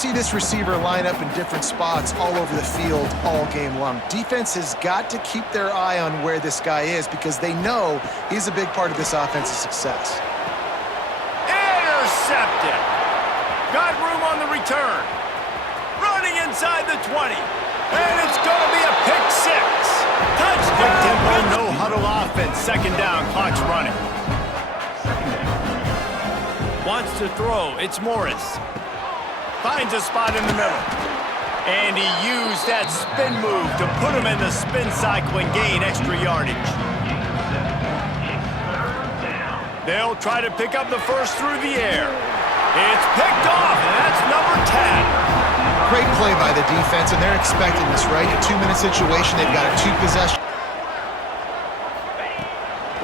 See this receiver line up in different spots all over the field all game long. Defense has got to keep their eye on where this guy is because they know he's a big part of this offense's success. Intercepted. Got room on the return. Running inside the 20. And it's going to be a pick six. Touchdown. Quick tempo, no huddle offense. Second down, clock's running. Wants to throw. It's Morris. Finds a spot in the middle. And he used that spin move to put him in the spin cycle and gain extra yardage. They'll try to pick up the first through the air. It's picked off, and that's number 10. Great play by the defense, and they're expecting this, right? A 2-minute situation, they've got a 2-possession.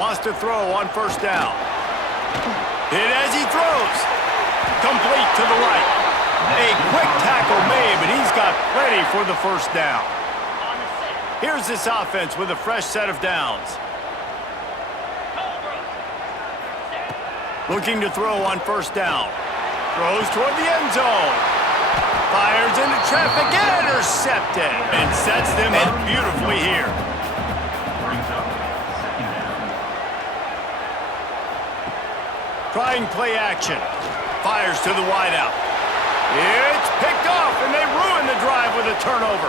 Wants to throw on first down. Hit as he throws. Complete to the right. A quick tackle made, but he's got plenty for the first down. Here's this offense with a fresh set of downs. Looking to throw on first down. Throws toward the end zone. Fires into traffic, intercepted. And sets them up beautifully here. Trying play action. Fires to the wideout. It's picked off, and they ruin the drive with a turnover.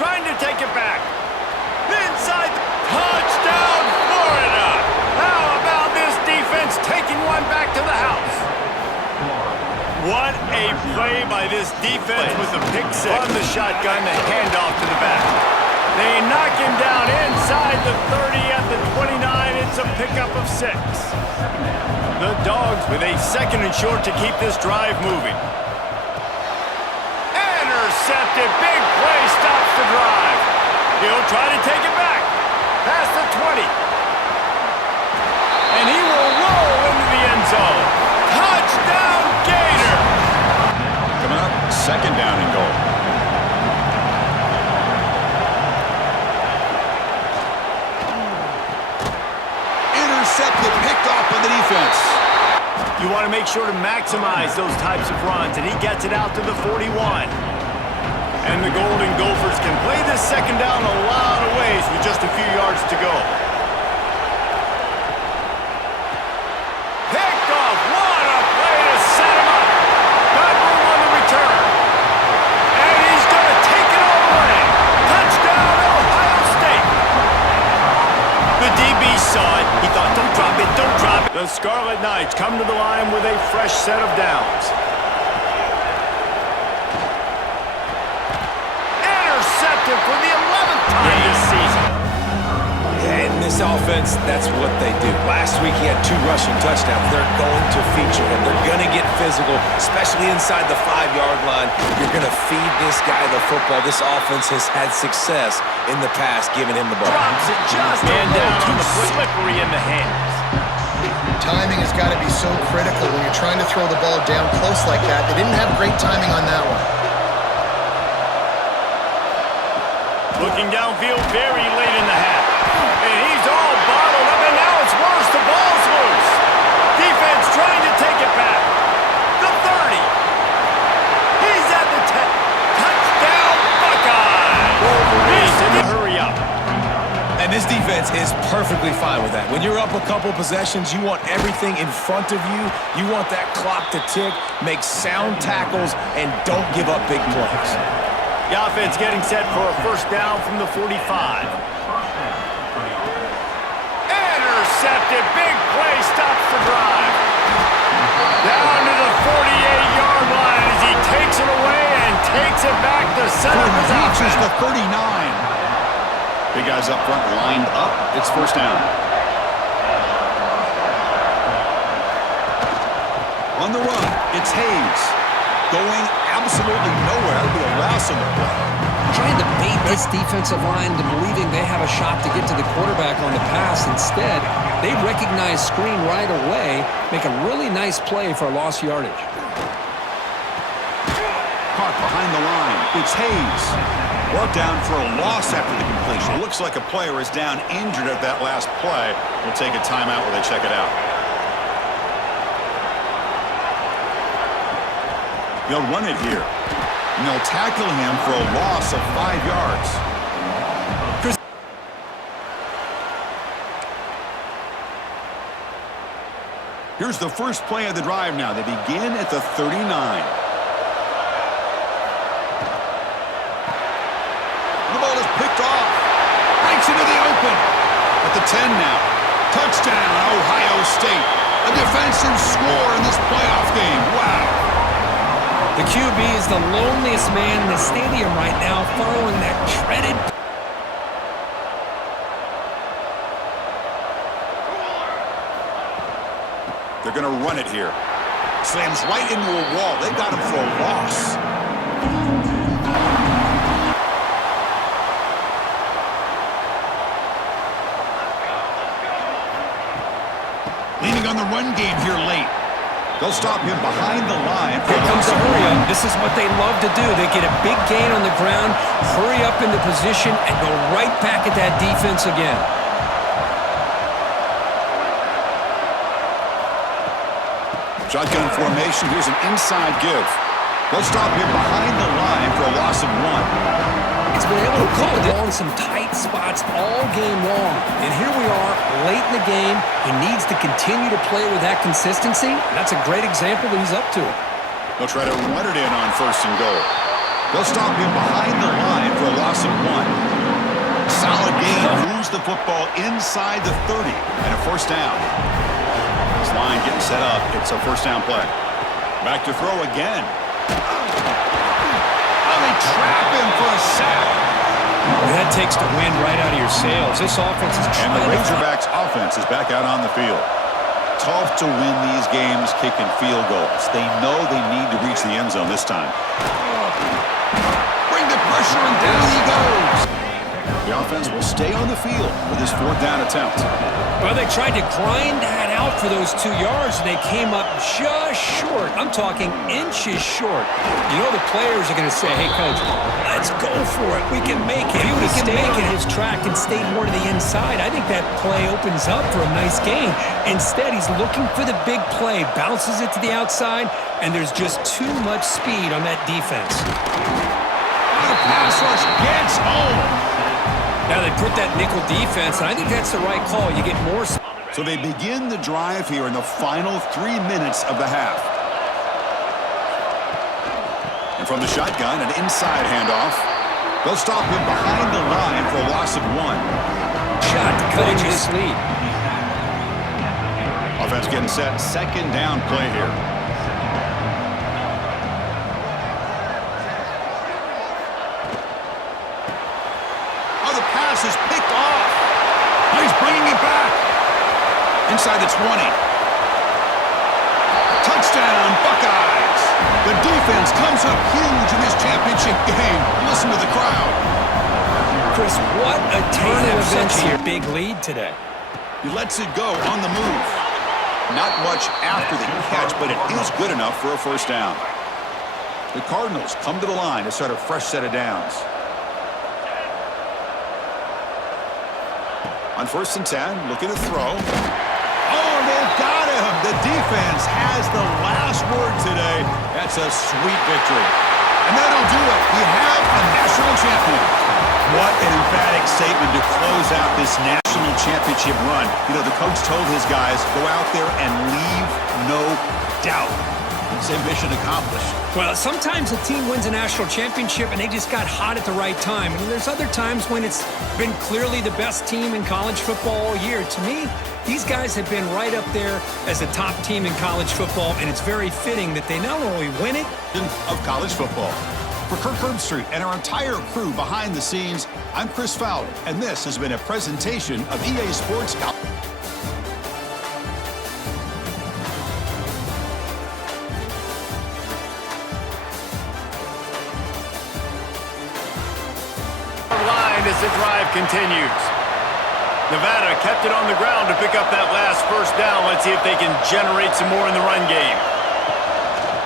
Trying to take it back. Inside the touchdown, Florida. How about this defense taking one back to the house? What a play by this defense with the pick six. On the shotgun, the handoff to the back. They knock him down inside the 30 at the 29. It's a pickup of 6. The Dogs with a second and short to keep this drive moving. Intercepted, big play, stops the drive. He'll try to take it back. Past the 20. And he will roll into the end zone. Touchdown, Gator! Coming up, second down and goal. Intercepted, picked off by the defense. You want to make sure to maximize those types of runs, and he gets it out to the 41. And the Golden Gophers can play this second down a lot of ways with just a few yards to go. Picked off. What a play to set him up. Got room on the return. And he's going to take it all the way. Touchdown, Ohio State. The DB saw it. He thought, don't drop it, don't drop it. The Scarlet Knights come to the line with a fresh set of downs. For the 11th time this season. And this offense, that's what they do. Last week he had 2 rushing touchdowns. They're going to feature him. They're going to get physical, especially inside the 5-yard line. You're going to feed this guy the football. This offense has had success in the past giving him the ball. Drops it just and down too slippery in the hands. Timing has got to be so critical when you're trying to throw the ball down close like that. They didn't have great timing on that one. Looking downfield very late in the half. And he's all bottled up, and now it's worse. The ball's loose. Defense trying to take it back. The 30. He's at the 10. Touchdown, Buckeyes. Wolverines in the hurry up. And this defense is perfectly fine with that. When you're up a couple possessions, you want everything in front of you. You want that clock to tick, make sound tackles, and don't give up big plays. The offense getting set for a first down from the 45. Intercepted, big play, stops the drive. Down to the 48-yard line as he takes it away and takes it back to set up his offense. Reaches the 39. Big guys up front lined up. It's first down. On the run, it's Hayes. Going absolutely nowhere. That'll be a loss on the play. Trying to bait this defensive line to believing they have a shot to get to the quarterback on the pass. Instead, they recognize screen right away, make a really nice play for lost yardage. Caught behind the line. It's Hayes. Brought down for a loss after the completion. Looks like a player is down injured at that last play. We'll take a timeout while they check it out. They'll run it here. And they'll tackle him for a loss of 5 yards. Here's the first play of the drive now. They begin at the 39. The ball is picked off. Breaks into the open. At the 10 now. Touchdown, Ohio State. A defensive score in this playoff game. Wow. The QB is the loneliest man in the stadium right now following that dreaded. They're going to run it here. Slams right into a wall. They got him for a loss. Leaning on the run game here late. They'll stop him behind the line. Here comes the hurry up. This is what they love to do. They get a big gain on the ground, hurry up into position, and go right back at that defense again. Shotgun formation. Here's an inside give. They'll stop him behind the line for a loss of 1. He's been able to call it on some tight spots all game long. And here we are, late in the game. He needs to continue to play with that consistency. And that's a great example that he's up to it. They'll try to run it in on 1st and goal. They'll stop him behind the line for a loss of 1. Solid gain. Moves the football inside the 30 and a 1st down. This line getting set up. It's a 1st down play. Back to throw again. They trap him for a sack. That takes the wind right out of your sails. This offense is trying. And the Razorbacks offense is back out on the field. Tough to win these games kicking field goals. They know they need to reach the end zone this time. Bring the pressure and down he goes. The offense will stay on the field for this 4th down attempt. Well, they tried to grind that out for those 2 yards, and they came up just short. I'm talking inches short. You know the players are going to say, hey, Coach, let's go for it. We can make it. If he would have stayed on his track and stayed more to the inside, I think that play opens up for a nice gain. Instead, he's looking for the big play, bounces it to the outside, and there's just too much speed on that defense. The pass rush gets home. Now they put that nickel defense, and I think that's the right call. You get more. So they begin the drive here in the final 3 minutes of the half. And from the shotgun, an inside handoff. They'll stop him behind the line for a loss of 1. Shot to cut into this lead. Offense getting set. 2nd down play here. Oh, the pass is picked off. Oh, he's bringing it back. Inside the 20. Touchdown, Buckeyes. The defense comes up huge in this championship game. Listen to the crowd. Chris, what a turn of events here. Big lead today. He lets it go on the move. Not much after the catch, but it is good enough for a 1st down. The Cardinals come to the line to start a fresh set of downs. On 1st and 10, looking to throw. Oh, they've got him. The defense has the last word today. That's a sweet victory. And that'll do it. We have a national champion. What an emphatic statement to close out this national championship run. You know, the coach told his guys, go out there and leave no doubt. Same mission accomplished. Well, sometimes a team wins a national championship and they just got hot at the right time. And there's other times when it's been clearly the best team in college football all year. To me, these guys have been right up there as the top team in college football, and it's very fitting that they not only win it, of college football. For Kirk Herbstreit and our entire crew behind the scenes, I'm Chris Fowler, and this has been a presentation of EA Sports. As the drive continues. Nevada kept it on the ground to pick up that last 1st down. Let's see if they can generate some more in the run game.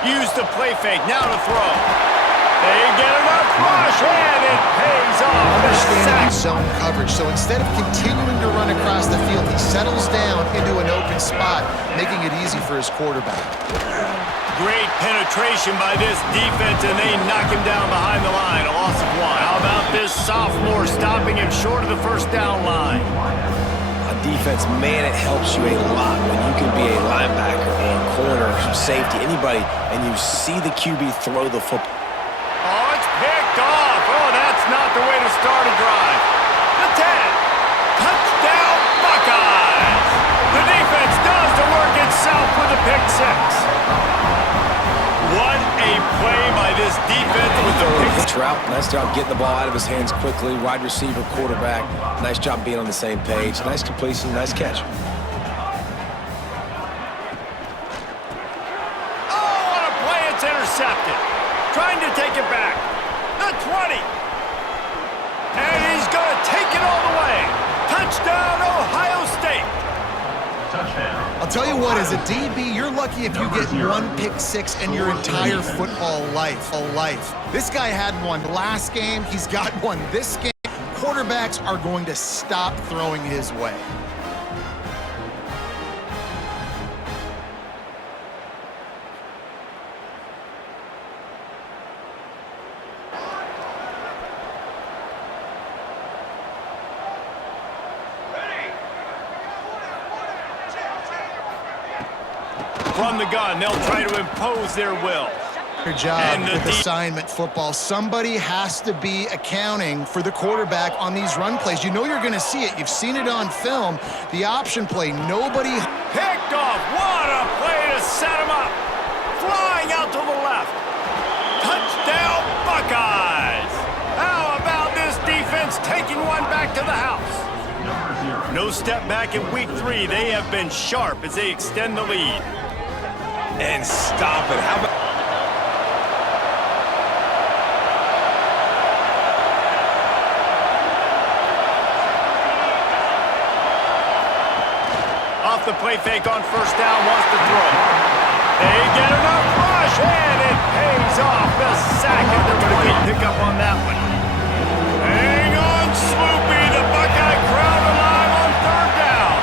Use the play fake, now to throw. They get enough rush, and it pays off. The sack man zone coverage. So instead of continuing to run across the field, he settles down into an open spot, making it easy for his quarterback. Great penetration by this defense, and they knock him down behind the line. A loss of 1. How about this sophomore stopping him short of the first down line? On defense, man, it helps you a lot when you can be a linebacker and corner, safety, anybody, and you see the QB throw the football. Oh, it's picked off. Oh, that's not the way to start a drive. The 10. Touchdown, Buckeyes. The defense does the work itself with a pick 6. What a play by this defense with the pick. Trout, nice job getting the ball out of his hands quickly. Wide receiver, quarterback, nice job being on the same page. Nice completion, nice catch. Oh, what a play. It's intercepted. Trying to take it back. The 20. And he's going to take it all the way. Touchdown, Ohio State. I'll tell you what, as a DB, you're lucky if you get one pick 6 in your entire football life. This guy had one last game. He's got one this game. Quarterbacks are going to stop throwing his way. From the gun, they'll try to impose their will. Good job with assignment football. Somebody has to be accounting for the quarterback on these run plays. You know you're going to see it. You've seen it on film. The option play, nobody... Picked off. What a play to set him up. Flying out to the left. Touchdown, Buckeyes. How about this defense taking one back to the house? No step back in week 3. They have been sharp as they extend the lead. And stop it. How about... Off the play fake on first down, wants to throw. They get enough rush, and it pays off. The sack at the 20. Pick up on that one. Hang on, Sloopy. The Buckeye crowd alive on third down.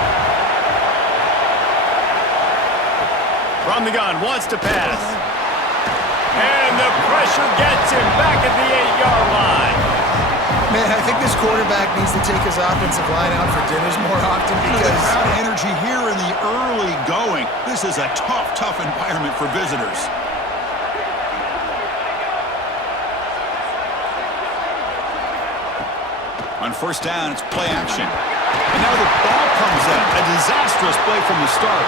From the gun, wants to pass. And the pressure gets him back at the 8-yard line. Man, I think this quarterback needs to take his offensive line out for dinners more often because... The crowd energy here in the early going. This is a tough environment for visitors. On first down, it's play action. And now the ball comes in. A disastrous play from the start.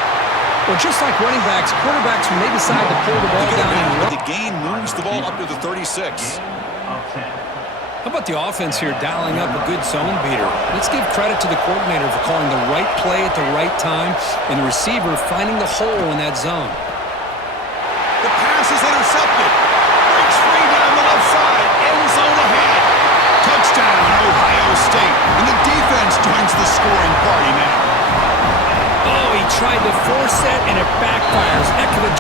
Well, just like running backs, quarterbacks may decide to pull the ball down and run. The gain moves the ball up to the 36. How about the offense here dialing up a good zone beater? Let's give credit to the coordinator for calling the right play at the right time and the receiver finding the hole in that zone. The pass is intercepted. Breaks free down the left side. End zone ahead. Touchdown, Ohio State. And the defense joins the scoring party now. Oh, he tried to force it, and it backfires. Heck of a...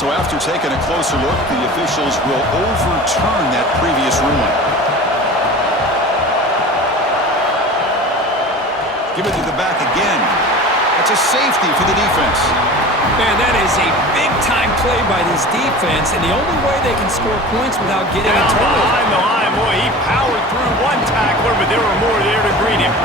So after taking a closer look, the officials will overturn that previous ruling. Give it to the back again. That's a safety for the defense. Man, that is a big-time play by this defense, and the only way they can score points without getting a turnover. Behind the line, boy, he powered through one tackler, but there were more there to greet him.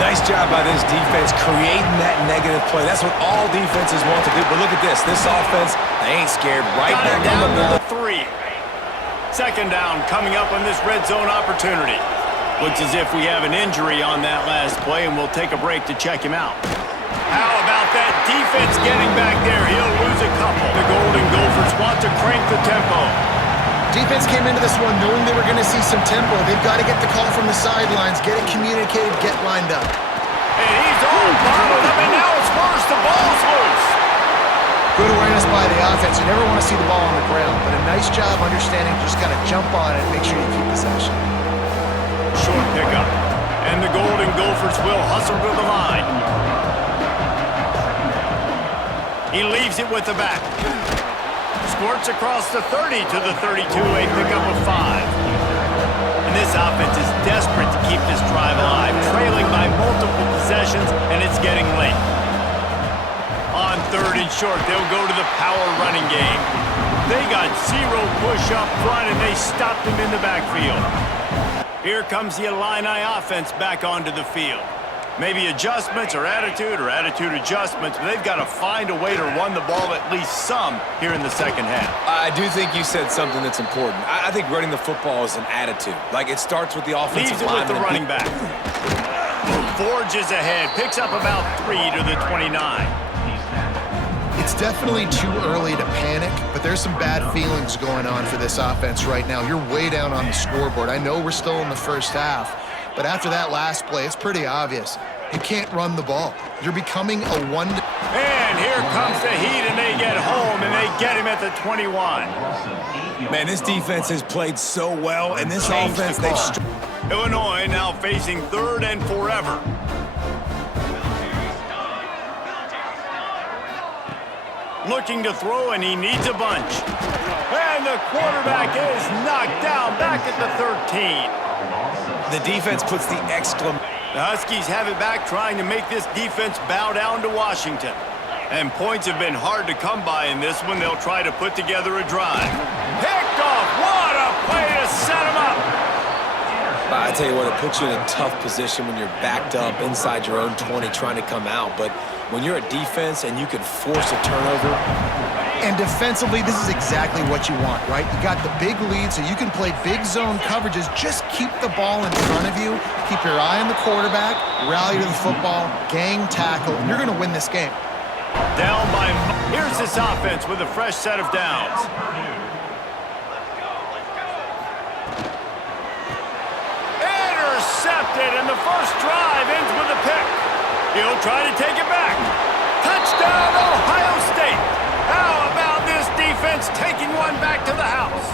Nice job by this defense creating that negative play. That's what all defenses want to do. But look at this. This offense, they ain't scared. Right back on the middle. 3. Second down coming up on this red zone opportunity. Looks as if we have an injury on that last play, and we'll take a break to check him out. How about that defense getting back there? He'll lose a couple. The Golden Gophers want to crank the tempo. Defense came into this one knowing they were going to see some tempo. They've got to get the call from the sidelines, get it communicated, get lined up. And he's all bottled up, and now it's worse. The ball's loose. Good awareness by the offense. You never want to see the ball on the ground, but a nice job understanding just got to jump on it and make sure you keep possession. Short pickup. And the Golden Gophers will hustle to the line. He leaves it with the back. Squirts across the 30 to the 32, a pickup of 5. And this offense is desperate to keep this drive alive, trailing by multiple possessions, and it's getting late. On 3rd and short, they'll go to the power running game. They got zero push up front, and they stopped him in the backfield. Here comes the Illini offense back onto the field. Maybe adjustments or attitude adjustments, but they've got to find a way to run the ball at least some here in the second half. I do think you said something that's important. I think running the football is an attitude. Like, it starts with the offensive Leaves it with the lineman. running back. Forges ahead, picks up about 3 to the 29. It's definitely too early to panic, but there's some bad feelings going on for this offense right now. You're way down on the scoreboard. I know we're still in the first half, but after that last play, it's pretty obvious. You can't run the ball. You're becoming a one... And here comes the heat, and they get home, and they get him at the 21. Man, this defense has played so well, and this offense, they've... Illinois now facing 3rd and forever. Looking to throw, and he needs a bunch. And the quarterback is knocked down back at the 13. The defense puts the exclamation. The Huskies have it back, trying to make this defense bow down to Washington. And points have been hard to come by in this one. They'll try to put together a drive. Picked off. What a play to set him up. I tell you what, it puts you in a tough position when you're backed up inside your own 20 trying to come out. But when you're a defense and you can force a turnover. And defensively, this is exactly what you want, right? You got the big lead, so you can play big zone coverages. Just keep the ball in front of you. Keep your eye on the quarterback, rally to the football, gang tackle, and you're going to win this game. Down by... Here's this offense with a fresh set of downs. Intercepted, and the first drive ends with a pick. He'll try to take it back. Touchdown, Ohio State. How about this defense taking one back to the house?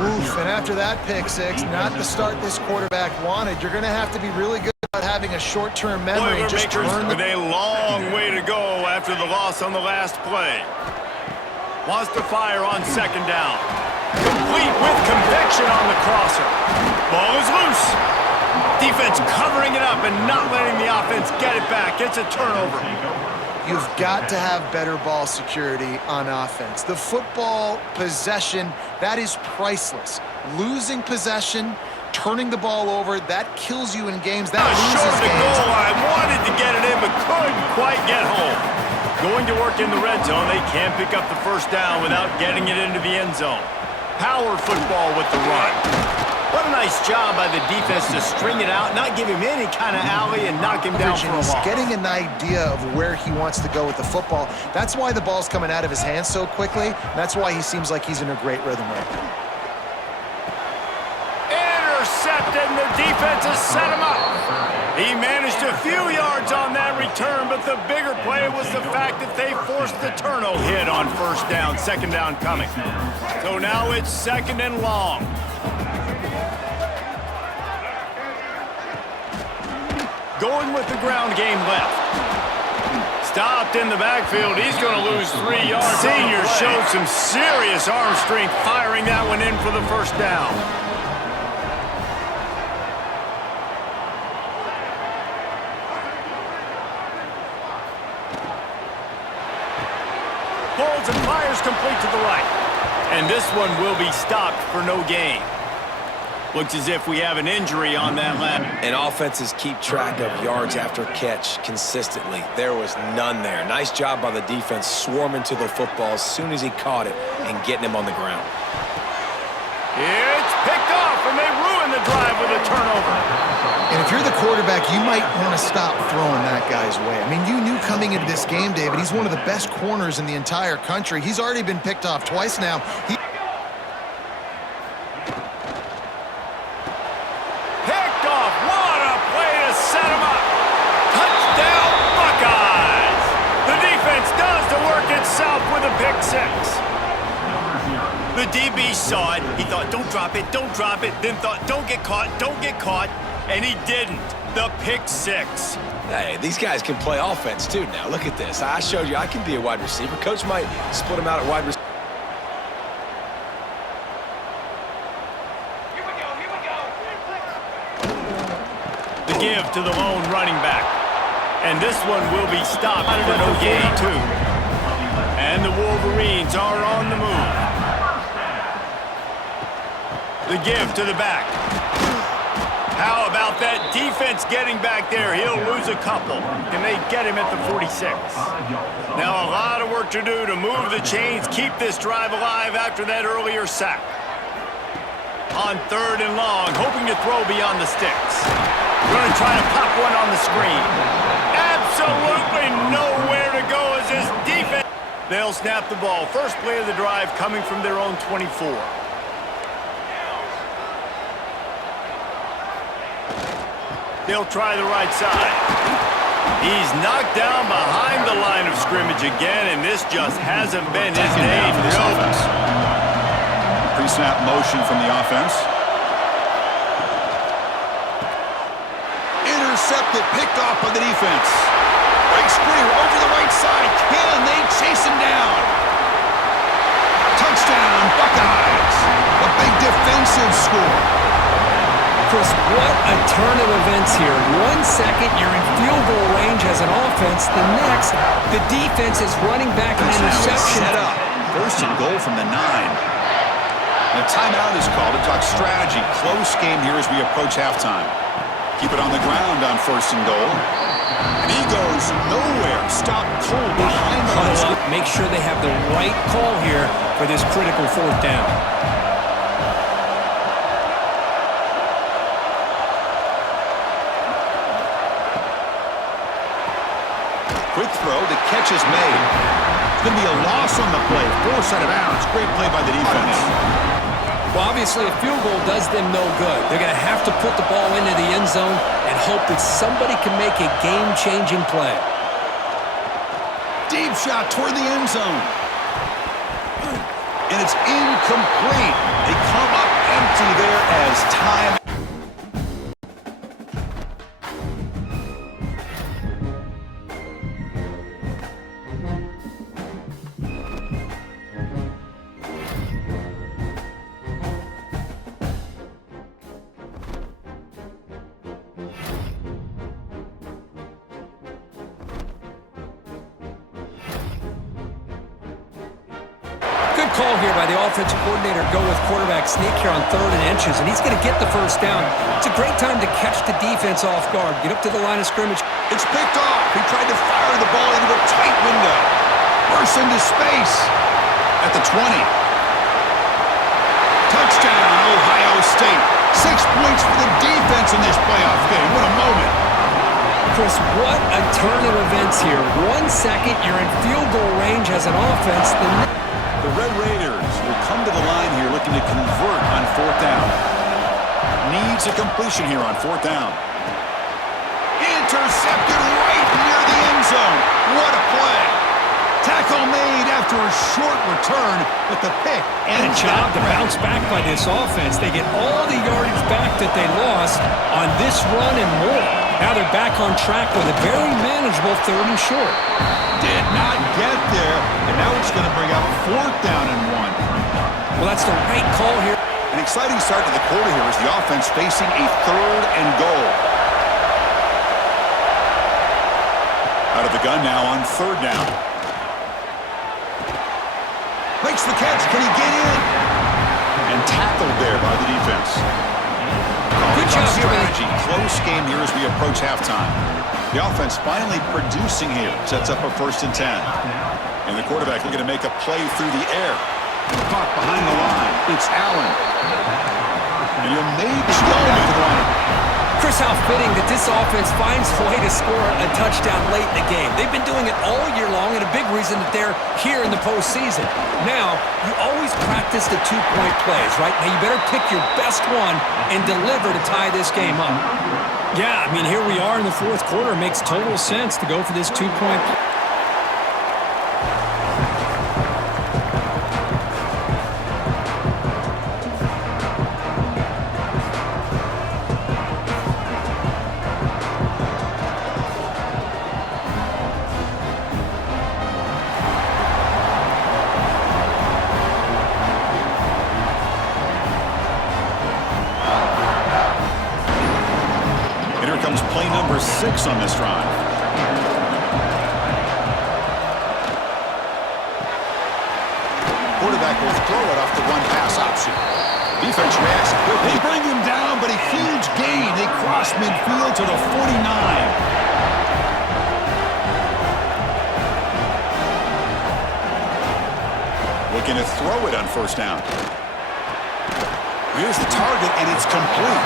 Oof, and after that pick six, not the start this quarterback wanted. You're going to have to be really good about having a short-term memory and just turn the... With a long way to go after the loss on the last play. Wants to fire on 2nd down. Complete with conviction on the crosser. Ball is loose. Defense covering it up and not letting the offense get it back. It's a turnover. You've got to have better ball security on offense. The football possession, that is priceless. Losing possession, turning the ball over, that kills you in games. That loses short of the games. goal line, wanted to get it in, but couldn't quite get home. Going to work in the red zone, they can't pick up the first down without getting it into the end zone. Power football with the run. What a nice job by the defense to string it out, not give him any kind of alley, and knock him down for a He's loss. getting an idea of where he wants to go with the football. That's why the ball's coming out of his hands so quickly. That's why he seems like he's in a great rhythm right now. Intercepted, and the defense has set him up. He managed a few yards on that return, but the bigger play was the fact that they forced the turnover hit on 1st down, 2nd down coming. So now it's 2nd and long. Going with the ground game left. Stopped in the backfield. He's going to lose 3 yards. Senior showed some serious arm strength, firing that one in for the 1st down. Pulls and fires complete to the right. And this one will be stopped for no gain. Looks as if we have an injury on that lap. And offenses keep track of yards after catch consistently. There was none there. Nice job by the defense swarming to the football as soon as he caught it and getting him on the ground. It's picked off, and they ruin the drive with a turnover. And if you're the quarterback, you might want to stop throwing that guy's way. I mean, you knew coming into this game, David, he's one of the best corners in the entire country. He's already been picked off twice now. Picked off. What a play to set him up. Touchdown, Buckeyes. The defense does the work itself with a pick six. The DB saw it. He thought, don't drop it, then thought, don't get caught, and he didn't. The pick six. Hey, these guys can play offense too now. Look at this. I showed you I can be a wide receiver. Coach might split him out at wide receiver. give to the lone running back. And this one will be stopped for no gain, too. And the Wolverines are on the move. The give to the back. How about that defense getting back there? He'll lose a couple. Can they get him at the 46? Now a lot of work to do to move the chains, keep this drive alive after that earlier sack. On 3rd and long, hoping to throw beyond the sticks. Going to try to pop one on the screen. Absolutely nowhere to go as this defense. They'll snap the ball. First play of the drive coming from their own 24. They'll try the right side. He's knocked down behind the line of scrimmage again, and this just hasn't been his day. For this offense. Pre-snap motion from the offense. Intercepted, picked off by the defense. Breaks free over the right side. Can they chase him down? Touchdown, Buckeyes. A big defensive score. Chris, what a turn of events here. 1 second, you're in field goal range as an offense. The next, the defense is running back an interception. Set up. 1st and goal from the 9. And a timeout is called to talk strategy. Close game here as we approach halftime. Keep it on the ground on 1st and goal. And he goes nowhere. Stop cold behind the line. Make sure they have the right call here for this critical 4th down. Quick throw, the catch is made. It's going to be a loss on the play. Force out of bounds. Great play by the defense. Well, obviously, a field goal does them no good. They're going to have to put the ball into the end zone and hope that somebody can make a game-changing play. Deep shot toward the end zone. And it's incomplete. They come up empty there as time. Call here by the offensive coordinator. Go with quarterback sneak here on 3rd and inches, and he's going to get the 1st down. It's a great time to catch the defense off guard. Get up to the line of scrimmage. It's picked off. He tried to fire the ball into a tight window. Bursts into space at the 20. Touchdown, Ohio State. 6 points for the defense in this playoff game. What a moment. Chris, what a turn of events here. 1 second, you're in field goal range as an offense. The Red Raiders will come to the line here looking to convert on 4th down. Needs a completion here on 4th down. Intercepted right near the end zone. What a play. Tackle made after a short return, but the pick ends a job to bounce back by this offense. They get all the yardage back that they lost on this run and more. Now they're back on track with a very manageable 3rd and short. Did not get there, and now it's going to bring up 4th down and 1. Well, that's the right call here. An exciting start to the quarter here as the offense facing a 3rd and goal. Out of the gun now on 3rd down. Makes the catch. Can he get in? And tackled there by the defense. Good job here, strategy. Close game here as we approach halftime. The offense finally producing here. Sets up a 1st and 10. And the quarterback looking to make a play through the air. Caught behind the line. It's Allen. And he'll maybe go to the line. Chris, how fitting that this offense finds a way to score a touchdown late in the game. They've been doing it all year long, and a big reason that they're here in the postseason. Now, you always practice the 2-point plays, right? Now, you better pick your best one and deliver to tie this game up. Yeah, I mean, here we are in the 4th quarter. It makes total sense to go for this 2-point play. play number 6 on this drive. Quarterback will throw it off the one-pass option. Defense reacts quickly. They bring him down, but a huge gain. They cross midfield to the 49. Looking to throw it on first down. Here's the target, and it's complete.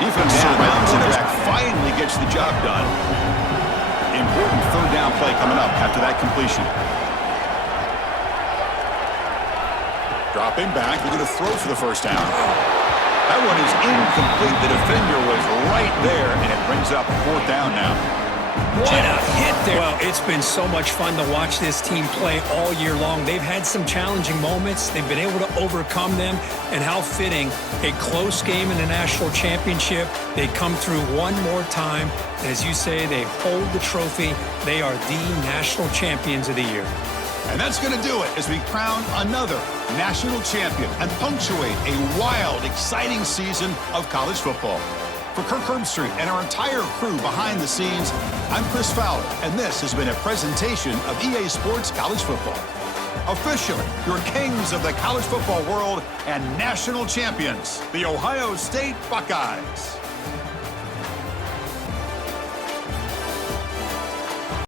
Defense surrounds him. Quarterback finally gets the job done. Important third down play coming up after that completion. Dropping back, looking to throw for the first down. That one is incomplete. The defender was right there, and it brings up fourth down now. What a hit there. Well, it's been so much fun to watch this team play all year long. They've had some challenging moments. They've been able to overcome them. And how fitting, a close game in the national championship. They come through one more time. And as you say, they hold the trophy. They are the national champions of the year. And that's going to do it as we crown another national champion and punctuate a wild, exciting season of college football. For Kirk Herbstreit and our entire crew behind the scenes, I'm Chris Fowler, and this has been a presentation of EA Sports College Football. Officially, your kings of the college football world and national champions, the Ohio State Buckeyes.